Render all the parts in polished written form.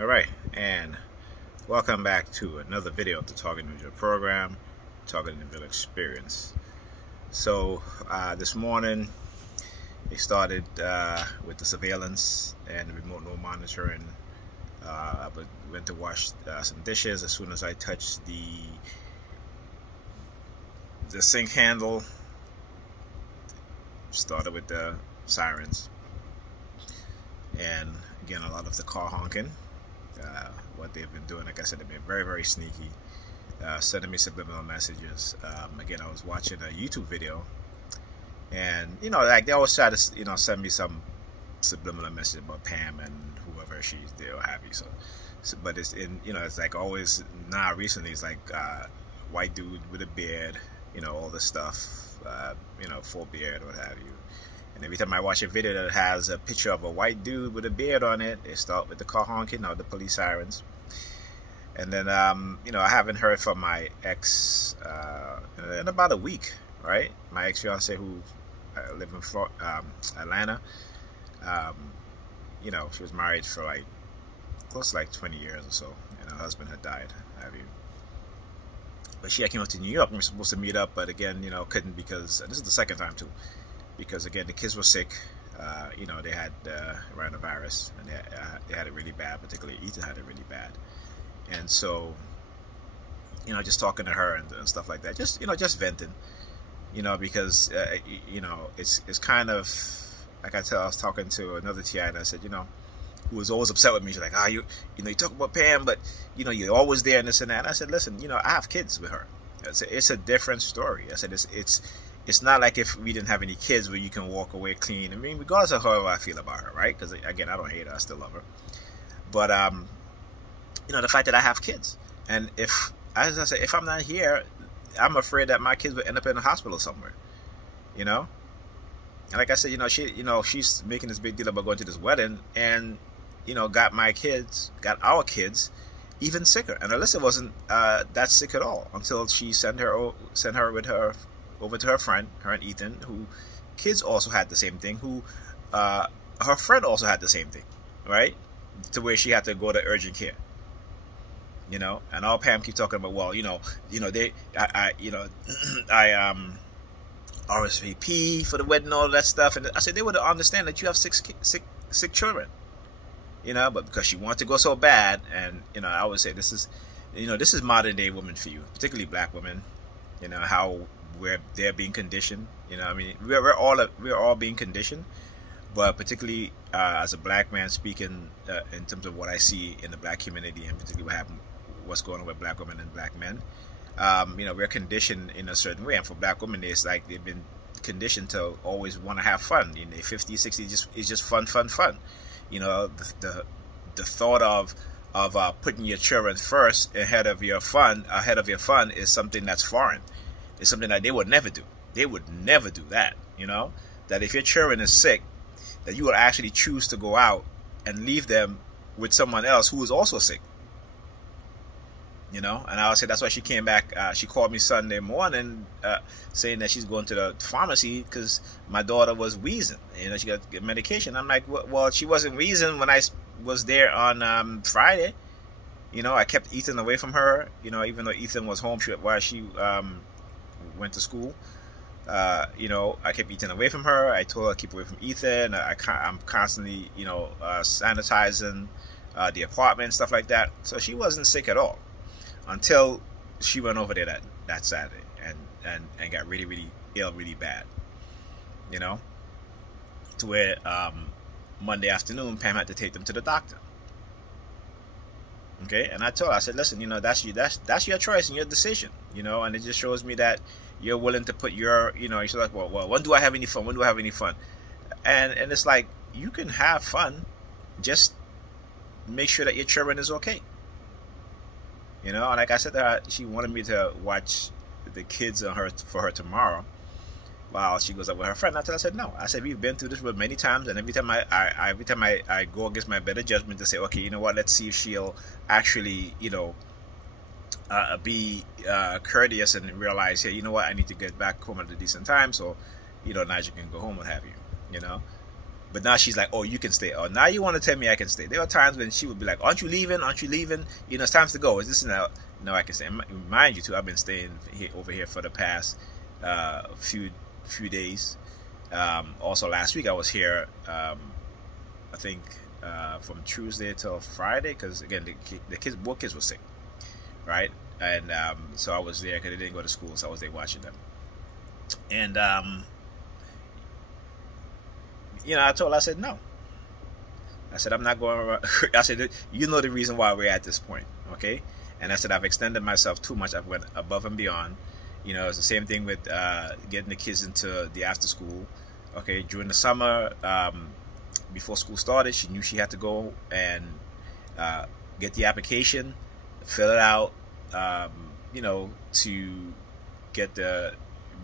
Alright, and welcome back to another video of the Target Individual Program, Target Individual Experience. So this morning they started with the surveillance and the remote no monitoring. I went to wash some dishes. As soon as I touched the sink handle, started with the sirens, and again a lot of the car honking. What they've been doing, like I said, they've been very, very sneaky, sending me subliminal messages. Again, I was watching a YouTube video, and like they always try to send me some subliminal message about Pam and whoever she's there or have you. So but it's in it's like always now recently it's like white dude with a beard, all this stuff, full beard, what have you. And every time I watch a video that has a picture of a white dude with a beard on it, they start with the car honking or the police sirens. And then, I haven't heard from my ex in about a week, right? My ex-fiance who lived in Atlanta. She was married for like close to like 20 years or so, and her husband had died, have you. But she came up to New York. We were supposed to meet up, but again, couldn't because this is the second time too. Because again, the kids were sick. They had coronavirus, and they had it really bad. Particularly Ethan had it really bad, and so just talking to her and stuff like that. Just venting, because it's kind of like I was talking to another TI, and I said, who was always upset with me. She's like, you talk about Pam, but you're always there and this and that. And I said, listen, I have kids with her. It's a different story. I said it's not like if we didn't have any kids where you can walk away clean. I mean, regardless of how I feel about her, right? Because again, I don't hate her, I still love her. But the fact that I have kids, and as I said, if I'm not here, I'm afraid that my kids will end up in a hospital somewhere. And like I said, she's making this big deal about going to this wedding, and got our kids even sicker. And Alyssa wasn't that sick at all until she sent her over to her friend, her and Ethan, who kids also had the same thing, who her friend also had the same thing, right? To where she had to go to urgent care. And all Pam keep talking about, well, I RSVP for the wedding, all that stuff, and I said they would understand that you have sick children, but because she wanted to go so bad, and I always say this is modern day women for you, particularly black women, how they're being conditioned. We're all being conditioned, but particularly as a black man speaking in terms of what I see in the black community, and particularly what's going on with black women and black men. We're conditioned in a certain way, and for black women, it's like they've been conditioned to always want to have fun. In their 50s, 60s, it's just fun. The thought of putting your children first ahead of your fun is something that's foreign. It's something that they would never do. They would never do that. That if your children is sick, that you would actually choose to go out and leave them with someone else who is also sick. And I would say that's why she came back. She called me Sunday morning saying that she's going to the pharmacy because my daughter was wheezing. She got medication. I'm like, well, she wasn't wheezing when I was there on Friday. I kept Ethan away from her. Even though Ethan was home while she went to school. I kept Ethan away from her. I told her to keep away from Ethan. I'm constantly, sanitizing the apartment and stuff like that. So she wasn't sick at all until she went over there that Saturday and got really, really ill, really bad. To where Monday afternoon, Pam had to take them to the doctor. Okay, and I told her, I said, listen, that's your choice and your decision, and it just shows me that you're willing to put your, she's like, well, when do I have any fun? When do I have any fun? And it's like, you can have fun, just make sure that your children is okay. And like I said, she wanted me to watch the kids for her tomorrow while she goes up with her friend. I said no. I said we've been through this many times, and every time I go against my better judgment to say, okay, you know what, let's see if she'll actually be courteous and realize, hey, you know what, I need to get back home at a decent time, so Nigel can go home, what have you. But now she's like, oh, you can stay. Oh, now you want to tell me I can stay. There are times when she would be like, aren't you leaving? Aren't you leaving? You know, it's time to go. Is this now? No, I can stay. Mind you, too, I've been staying over here for the past few days. Also, last week I was here, I think, from Tuesday till Friday, because, again, both kids were sick, right? And so I was there because they didn't go to school, so I was there watching them. And, you know, I said, no. I said, I'm not going. I said, you know the reason why we're at this point, okay? And I said, I've extended myself too much. I've went above and beyond. You know, it's the same thing with getting the kids into the after school. Okay, during the summer, before school started, she knew she had to go and get the application, fill it out, you know, to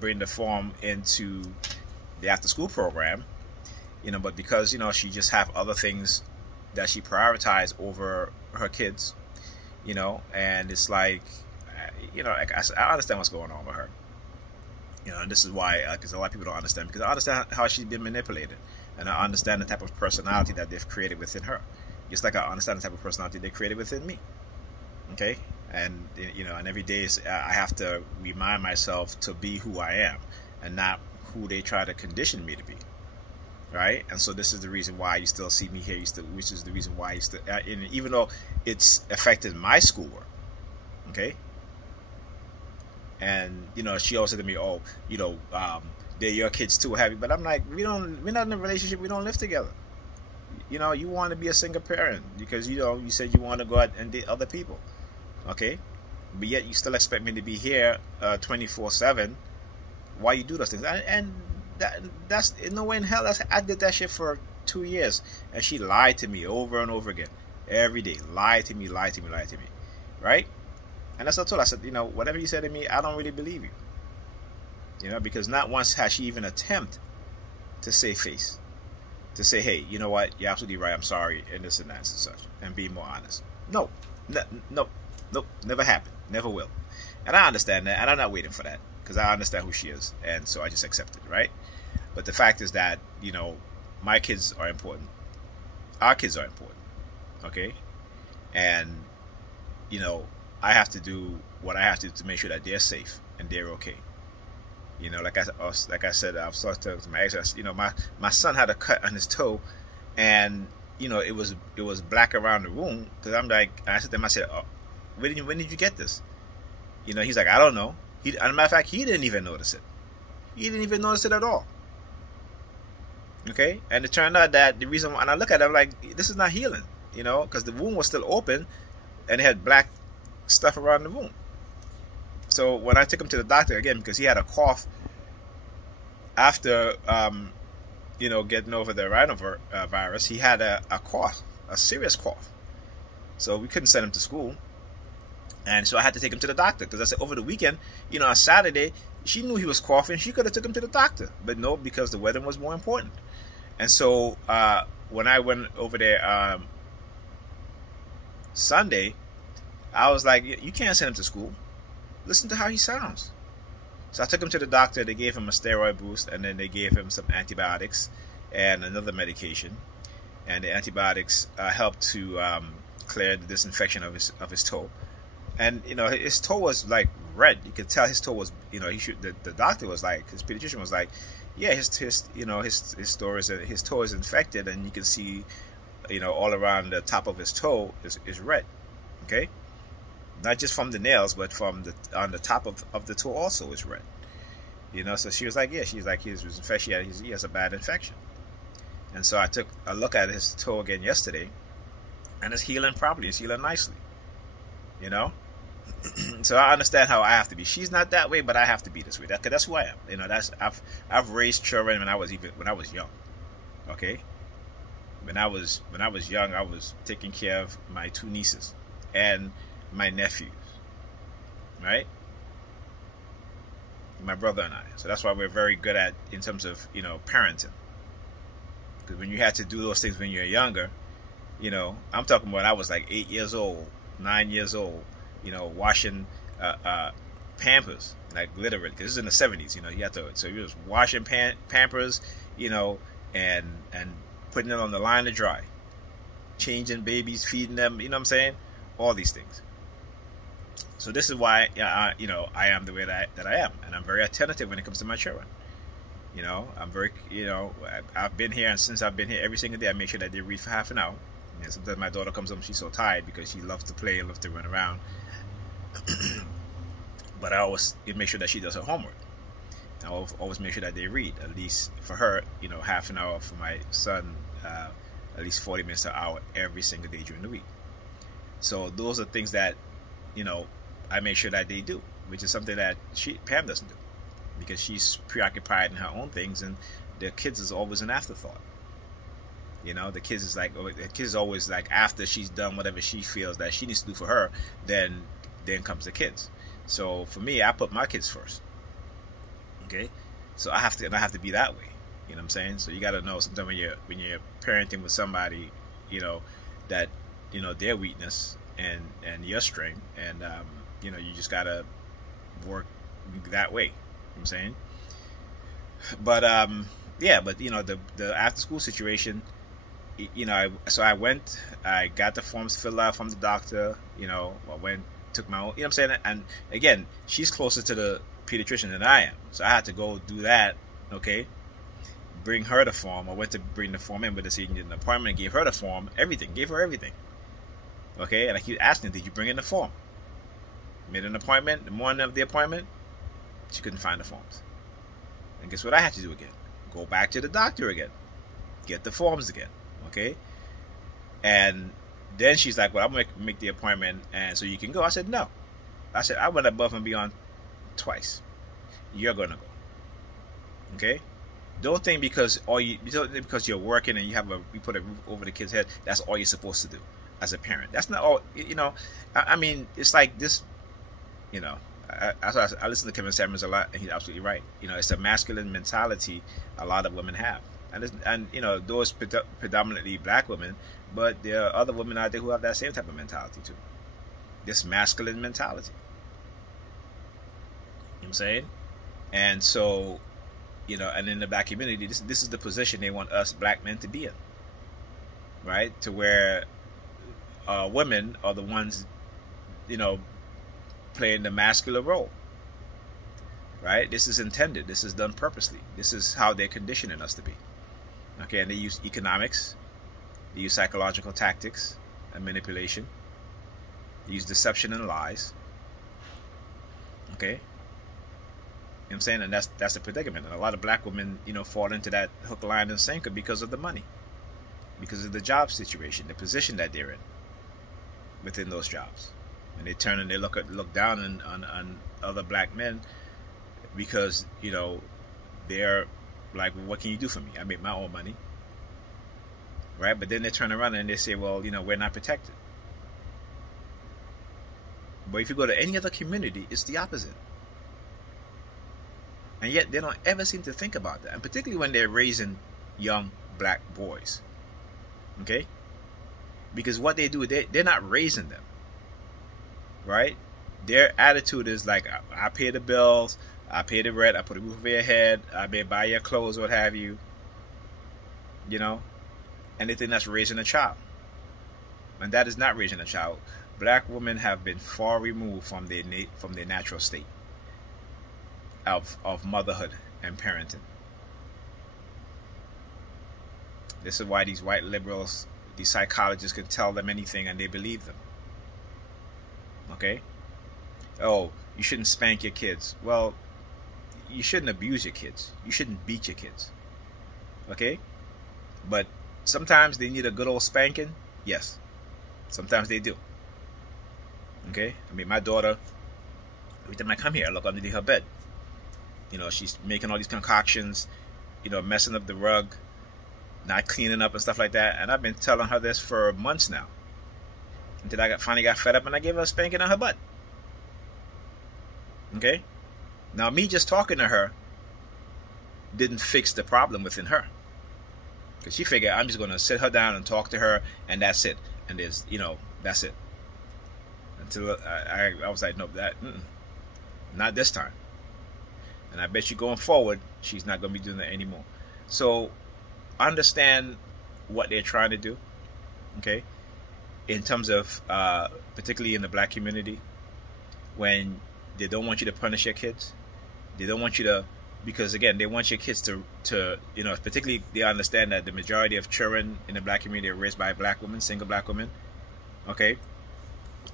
bring the form into the after school program. You know, but because, you know, she just have other things that she prioritized over her kids, you know, and it's like, you know, like I understand what's going on with her. You know, and this is why, because a lot of people don't understand, because I understand how she's been manipulated, and I understand the type of personality that they've created within her, just like I understand the type of personality they created within me. Okay, and you know, and every day I have to remind myself to be who I am, and not who they try to condition me to be. Right, and so this is the reason why you still see me here. Which is the reason why you still, even though it's affected my schoolwork. Okay. And you know, she always said to me, "Oh, you know, they're your kids too, happy." But I'm like, we're not in a relationship. We don't live together. You know, you want to be a single parent because you know you said you want to go out and date other people. Okay, but yet you still expect me to be here 24/7. Why you do those things? And that's no way in hell. I did that shit for 2 years, and she lied to me over and over again, every day. Lied to me, right? And that's what I told her. I said, you know, whatever you said to me, I don't really believe you. You know, because not once has she even attempted to save face, to say, hey, you know what, you're absolutely right, I'm sorry, and this and that and such, and be more honest. No, never happened, never will. And I understand that, and I'm not waiting for that, because I understand who she is, and so I just accept it, right? But the fact is that, you know, my kids are important. Our kids are important, okay? And, you know, I have to do what I have to make sure that they're safe and they're okay. You know, like I said, I was talking to my ex. You know, my son had a cut on his toe, and you know, it was black around the room. Because I'm like, I said to him, I said, oh, when did you get this? You know, he's like, I don't know. As a matter of fact, he didn't even notice it. He didn't even notice it at all. Okay, and it turned out that the reason why, and I look at it, I'm like, this is not healing. You know, because the wound was still open, and it had black stuff around the room. So when I took him to the doctor again, because he had a cough after, you know, getting over the rhinovirus, he had a cough, a serious cough. So we couldn't send him to school. And so I had to take him to the doctor, because I said over the weekend, you know, on Saturday, she knew he was coughing. She could have took him to the doctor. But no, because the wedding was more important. And so when I went over there Sunday, I was like, you can't send him to school. Listen to how he sounds. So I took him to the doctor. They gave him a steroid boost, and then they gave him some antibiotics and another medication. And the antibiotics helped to clear the disinfection of his toe. And you know, his toe was like red. You could tell his toe was, you know, the doctor was like, his pediatrician was like, yeah, his toe is infected, and you can see, you know, all around the top of his toe is red. Okay. Not just from the nails, but from on the top of the toe also is red. You know, so she was like, yeah, she's like, he was infected. He has a bad infection. And so I took a look at his toe again yesterday, and it's healing properly. It's healing nicely. You know, so I understand how I have to be. She's not that way, but I have to be this way. That's who I am. You know, I've raised children when I was young. Okay, when I was young, I was taking care of my 2 nieces and my nephews, right? My brother and I. So that's why we're very good at, in terms of, you know, parenting. Because when you had to do those things when you're younger, you know, I'm talking about when I was like 8 years old, 9 years old, you know, washing Pampers, like literally, because this is in the 70s, you know, you had to, so you was washing Pampers, you know, and putting it on the line to dry, changing babies, feeding them, you know what I'm saying? All these things. So this is why, you know, I am the way that I am, and I'm very attentive when it comes to my children. You know, I'm very, you know, I've been here, and since I've been here, every single day I make sure that they read for half an hour. And sometimes my daughter comes home, she's so tired because she loves to play, loves to run around. But I always make sure that she does her homework. I always make sure that they read, at least for her, you know, half an hour. For my son, at least 40 minutes to an hour every single day during the week. So those are things that, you know, I make sure that they do, which is something that Pam doesn't do, because she's preoccupied in her own things, and the kids is always an afterthought. You know, the kids is always like, after she's done whatever she feels that she needs to do for her, then comes the kids. So for me, I put my kids first. Okay, so I have to be that way. You know what I'm saying? So you got to know sometimes when you're parenting with somebody, you know, that, you know, their weakness and your strength, and you know, you just gotta work that way. You know what I'm saying? But yeah, but you know, the after school situation, you know, I got the forms filled out from the doctor. You know, I took my own, you know what I'm saying? And again, she's closer to the pediatrician than I am, so I had to go do that. Okay, bring her the form. I went to bring the form in, but she did an appointment, gave her the form, gave her everything. Okay, and I keep asking, did you bring in the form? Made an appointment. The morning of the appointment, she couldn't find the forms. And guess what I had to do again? Go back to the doctor again, get the forms again. Okay, and then she's like, well, I'm gonna make the appointment, and so you can go. I said, no. I said, I went above and beyond twice. You're gonna go. Okay, don't think because you're working and you put a roof over the kid's head, that's all you're supposed to do as a parent. That's not all. You know, I mean, it's like this. You know, I listen to Kevin Samuels a lot, and he's absolutely right. You know, it's a masculine mentality a lot of women have, and you know, those predominantly black women, but there are other women out there who have that same type of mentality too. This masculine mentality. You know what I'm saying? And so, you know, and in the black community, this is the position they want us black men to be in, right? To where women are the ones, you know, playing the masculine role, right? This is intended. This is done purposely. This is how they're conditioning us to be. Okay, and they use economics, they use psychological tactics and manipulation, they use deception and lies. Okay, you know what I'm saying? And that's a predicament. And a lot of black women, you know, fall into that hook, line, and sinker because of the money, because of the job situation, the position that they're in within those jobs. And they turn and they look down on other black men because, you know, they're like, well, what can you do for me? I make my own money, right? But then they turn around and they say, well, you know, we're not protected. But if you go to any other community, it's the opposite. And yet they don't ever seem to think about that, and particularly when they're raising young black boys. Okay? Because what they do, they're not raising them, right? Their attitude is like, I pay the bills, I pay the rent, I put a roof over your head, I may buy your clothes, what have you. You know? And they think that's raising a child. And that is not raising a child. Black women have been far removed from their natural state of motherhood and parenting. This is why these white liberals, these psychologists can tell them anything and they believe them. Okay? Oh, you shouldn't spank your kids. Well, you shouldn't abuse your kids. You shouldn't beat your kids. Okay? But sometimes they need a good old spanking. Yes. Sometimes they do. Okay? I mean, my daughter, every time I come here, I look underneath her bed. You know, she's making all these concoctions, you know, messing up the rug, not cleaning up and stuff like that. And I've been telling her this for months now. Until I finally got fed up and I gave her a spanking on her butt. Okay? Now, me just talking to her didn't fix the problem within her. Because she figured I'm just going to sit her down and talk to her and that's it. And there's, you know, that's it. Until I was like, no, not this time. And I bet you going forward, she's not going to be doing that anymore. So understand what they're trying to do, okay, in terms of particularly in the black community, when they don't want you to punish your kids, they don't want you to, because again, they want your kids to particularly they understand that the majority of children in the black community are raised by black women, single black women, okay,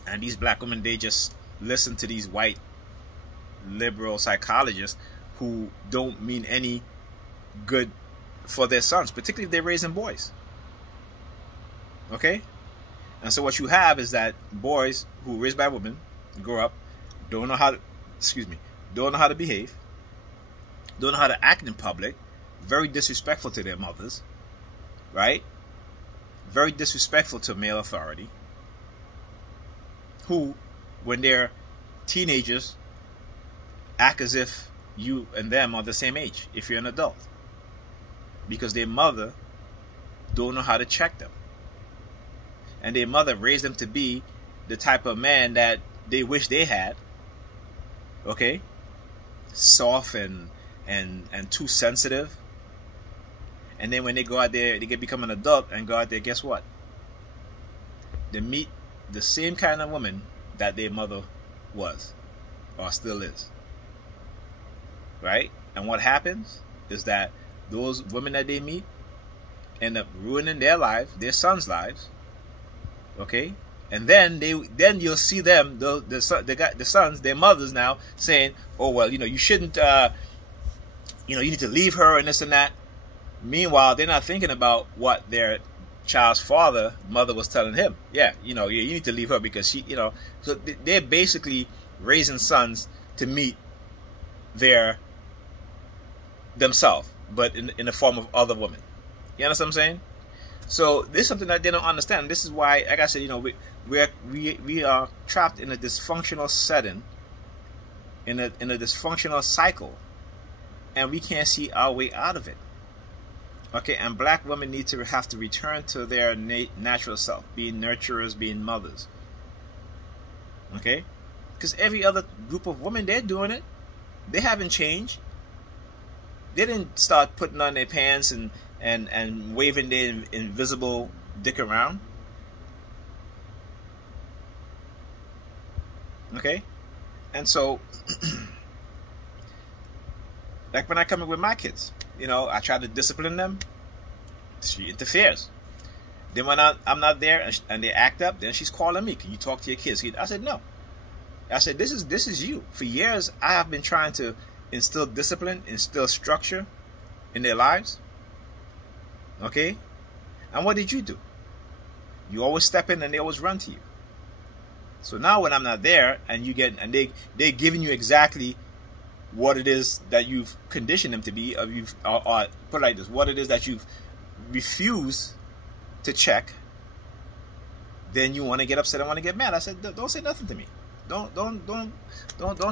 and these black women, they just listen to these white liberal psychologists who don't mean any good for their sons, particularly if they're raising boys, okay. And so what you have is that boys who are raised by women grow up, don't know how to behave, don't know how to act in public, very disrespectful to their mothers, right? Very disrespectful to male authority, who, when they're teenagers, act as if you and them are the same age if you're an adult, because their mother don't know how to check them. And their mother raised them to be the type of man that they wish they had. Okay? Soft and too sensitive. And then when they go out there, they become an adult and go out there, guess what? They meet the same kind of woman that their mother was or still is. Right? And what happens is that those women that they meet end up ruining their lives, their sons' lives. Okay, and then you'll see them, the sons, their mothers now saying, oh well, you shouldn't, you need to leave her and this and that. Meanwhile, they're not thinking about what their child's mother was telling him. Yeah, you need to leave her because she, so they're basically raising sons to meet themselves, but in the form of other women. You understand what I'm saying? So this is something that they don't understand. This is why, like I said, we are trapped in a dysfunctional setting, in a dysfunctional cycle, and we can't see our way out of it. Okay, and black women have to return to their natural self, being nurturers, being mothers. Okay, because every other group of women, they're doing it. They haven't changed. They didn't start putting on their pants and waving their invisible dick around. Okay? And so, like when I come in with my kids, I try to discipline them. She interferes. Then when I'm not there and they act up, then she's calling me. Can you talk to your kids? I said, no. I said, this is you. For years, I have been trying to instill discipline, instill structure in their lives. Okay? And what did you do? You always step in and they always run to you. So now when I'm not there and they're giving you exactly what it is that you've conditioned them to be, or put it like this, what it is that you've refused to check, then you want to get upset and want to get mad. I said, don't say nothing to me. Don't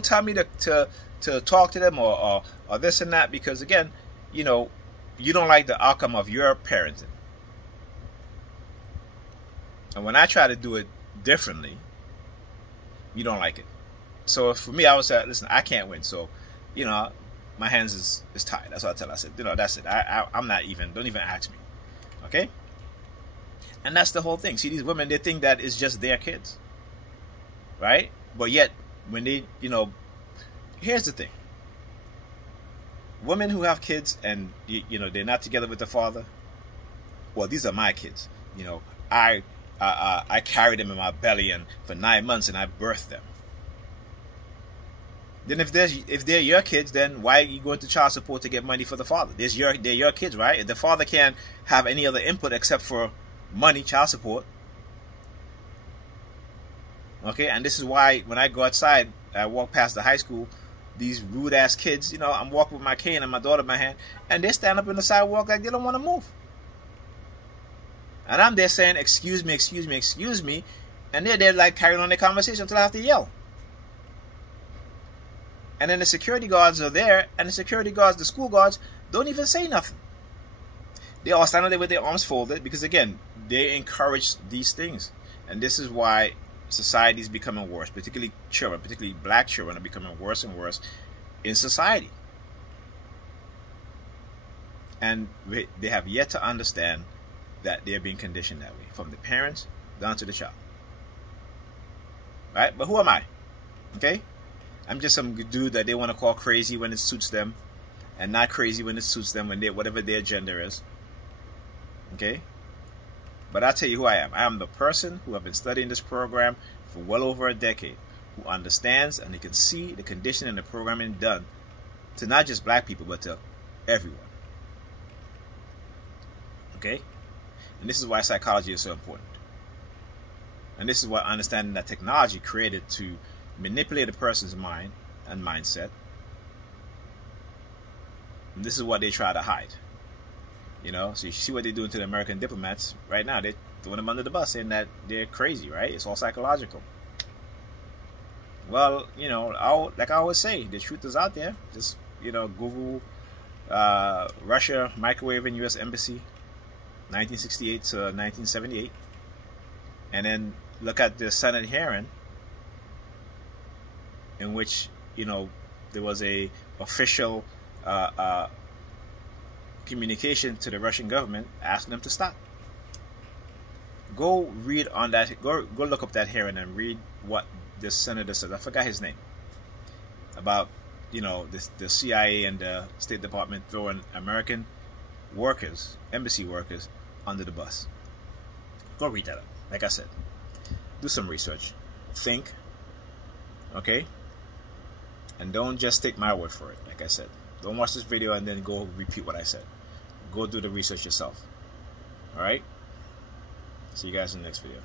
tell me to talk to them or this and that, because again, you don't like the outcome of your parenting. And when I try to do it differently, you don't like it. So for me, I would say, listen, I can't win. So, my hands is tied. That's what I tell her. I said, that's it. I'm not even, don't even ask me. Okay? And that's the whole thing. See, these women, they think that it's just their kids. Right? But yet, when they, here's the thing. Women who have kids and, they're not together with the father, well, these are my kids. I carried them in my belly and for 9 months and I birthed them. Then if they're your kids, then why are you going to child support to get money for the father? They're your kids, right? If the father can't have any other input except for money, child support. Okay, and this is why when I go outside, I walk past the high school, these rude ass kids, I'm walking with my cane and my daughter in my hand, and they stand up in the sidewalk like they don't want to move. And I'm there saying, excuse me, excuse me, excuse me, and they're there like carrying on their conversation until I have to yell. And then the security guards are there, and the security guards, the school guards, don't even say nothing. They all stand there with their arms folded because, again, they encourage these things. And this is why society is becoming worse, particularly children, particularly black children are becoming worse and worse in society. And they have yet to understand that they're being conditioned that way, from the parents down to the child. Right? But who am I? Okay? I'm just some dude that they want to call crazy when it suits them, and not crazy when it suits them, when they, whatever their gender is. Okay? But I'll tell you who I am. I am the person who have been studying this program for well over a decade, who understands and he can see the conditioning and the programming done to not just black people, but to everyone. Okay? And this is why psychology is so important. And this is why understanding that technology created to manipulate a person's mind and mindset. And this is what they try to hide. You know, so you see what they're doing to the American diplomats right now. They're throwing them under the bus, saying that they're crazy, right? It's all psychological. Well, you know, like I always say, the truth is out there. Just, you know, Google Russia microwaving U.S. Embassy, 1968 to 1978. And then look at the Senate hearing in which, you know, there was a official communication to the Russian government asking them to stop. Go read on that. Go look up that hearing and read what this senator said. I forgot his name. About, you know, the CIA and the State Department throwing American workers, embassy workers, under the bus. Go read that up. Like I said, do some research, think, okay, and don't just take my word for it. Like I said, don't watch this video and then go repeat what I said. Go do the research yourself. All right. See you guys in the next video.